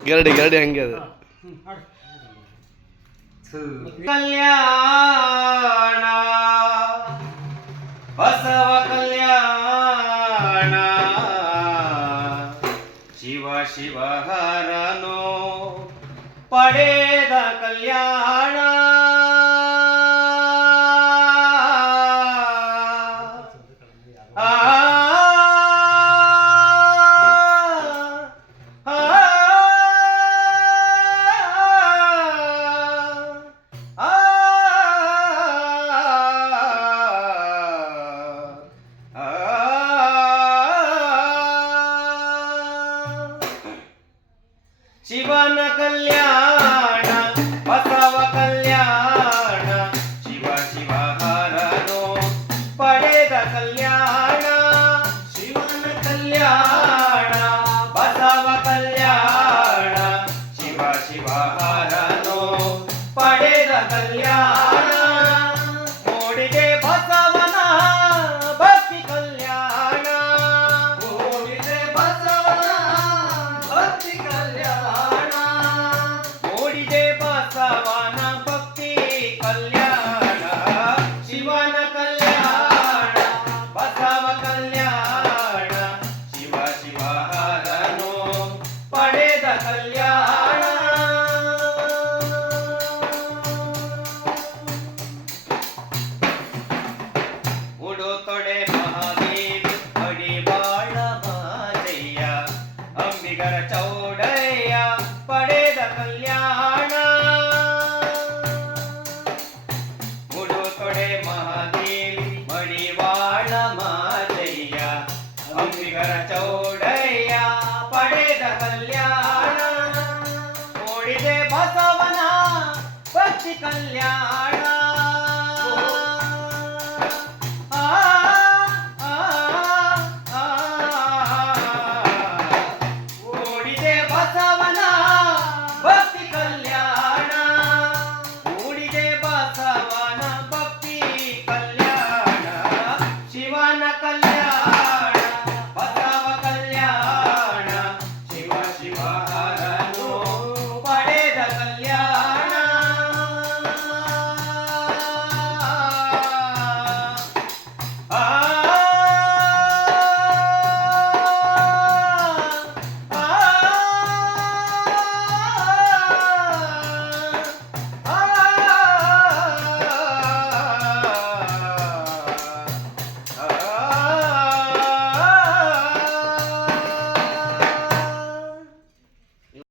ಗರಡಿ ಗರಡಿ ಹಂಗೆ ಅದು. ಕಲ್ಯಾಣ ಬಸವ ಕಲ್ಯಾಣ ಶಿವ ಶಿವ ಹರನು ಪಡೆದ ಕಲ್ಯಾಣ ಶಿವನ ಕಲ್ಯಾಣ ಬಸವ ಕಲ್ಯಾಣ ಶಿವ ಶಿವ ಹರನು ಪಡೆದ ಕಲ್ಯಾಣ ಶಿವನ ಕಲ್ಯಾಣ ಬಸವ ಕಲ್ಯಾಣ ಶಿವ ಶಿವ ಹರನು ಪಡೆದ ಕಲ್ಯಾಣ ನೋಡಿದೆ ಬಸವನ ಭಕ್ತಿ ಕಲ್ಯಾಣ ನೋಡಿದೆ ಬಸವನ ಭಕ್ತಿ ಕಲ್ಯಾಣ ನೋಡಿದೆ ಬಸವನ ಭಕ್ತಿ ಕಲ್ಯಾಣ ಶಿವನ ಕಲ್ಯಾಣ ಬಸವ ಕಲ್ಯಾಣ ಶಿವ ಶಿವ ಹರನು ಪಡೆದ ಕಲ್ಯಾಣ ಉಡುತೊಡೆ ಮಹಾದೇವಿ ಅಡಿವಾಳ ಮಾದಯ್ಯ ಅಂಬಿಗರ ಚೌಡಯ್ಯ ಪಡೆದ ಕಲ್ಯಾಣ ಉಡುತೊಡೆ ಮಹಾದೇವಿ ಮಡಿವಾಳ ಮಾದಯ್ಯ ಅಂಬಿಗರ ಚೌಡಯ್ಯ ಪಡೆದ ಕಲ್ಯಾಣ ನೋಡಿದೆ ಬಸವನ ಭಕ್ತಿ ಕಲ್ಯಾಣ ಓಡಿದೆ ಬಸವ